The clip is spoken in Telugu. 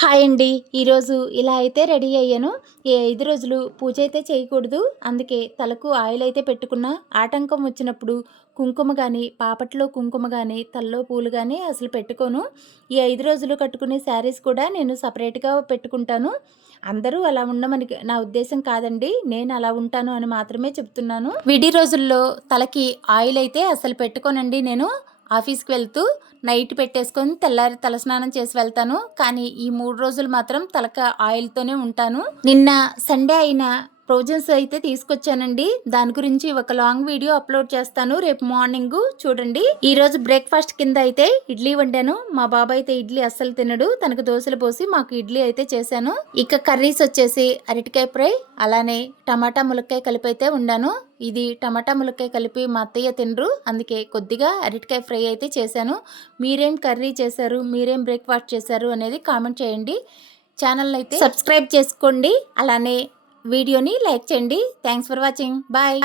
హాయ్ అండి. ఈరోజు ఇలా అయితే రెడీ అయ్యాను. ఈ ఐదు రోజులు పూజ అయితే చేయకూడదు. అందుకే తలకు ఆయిల్ అయితే పెట్టుకున్నా. ఆటంకం వచ్చినప్పుడు కుంకుమ కానీ పాపట్లో కుంకుమ కానీ తల్లో పూలు కానీ అసలు పెట్టుకోను. ఈ ఐదు రోజులు కట్టుకునే శారీస్ కూడా నేను సపరేట్గా పెట్టుకుంటాను. అందరూ అలా ఉండమని నా ఉద్దేశం కాదండి. నేను అలా ఉంటాను అని మాత్రమే చెప్తున్నాను. విడి రోజుల్లో తలకి ఆయిల్ అయితే అసలు పెట్టుకోనండి నేను. ఆఫీస్కి వెళ్తూ నైట్ పెట్టేసుకొని తెల్లారి తలస్నానం చేసి వెళ్తాను. కానీ ఈ మూడు రోజులు మాత్రం తలక ఆయిల్తోనే ఉంటాను. నిన్న సండే అయినా ప్రొవిజన్స్ అయితే తీసుకొచ్చానండి. దాని గురించి ఒక లాంగ్ వీడియో అప్లోడ్ చేస్తాను. రేపు మార్నింగ్ చూడండి. ఈ రోజు బ్రేక్ఫాస్ట్ కింద అయితే ఇడ్లీ వండాను. మా బాబాయ్ అయితే ఇడ్లీ అస్సలు తినడు. తనకు దోశలు పోసి మాకు ఇడ్లీ అయితే చేశాను. ఇక కర్రీస్ వచ్చేసి అరటికాయ ఫ్రై అలానే టమాటా ములక్కాయ కలిపి అయితే ఉండాను ఇది టమాటా ములక్కాయ కలిపి మా అత్తయ్య తినరు. అందుకే కొద్దిగా అరటికాయ ఫ్రై అయితే చేశాను. మీరేం కర్రీ చేశారు? మీరేం బ్రేక్ఫాస్ట్ చేశారు? అనేది కామెంట్ చేయండి. ఛానల్ అయితే సబ్స్క్రైబ్ చేసుకోండి. అలానే వీడియోని లైక్ చేయండి. Thanks for watching bye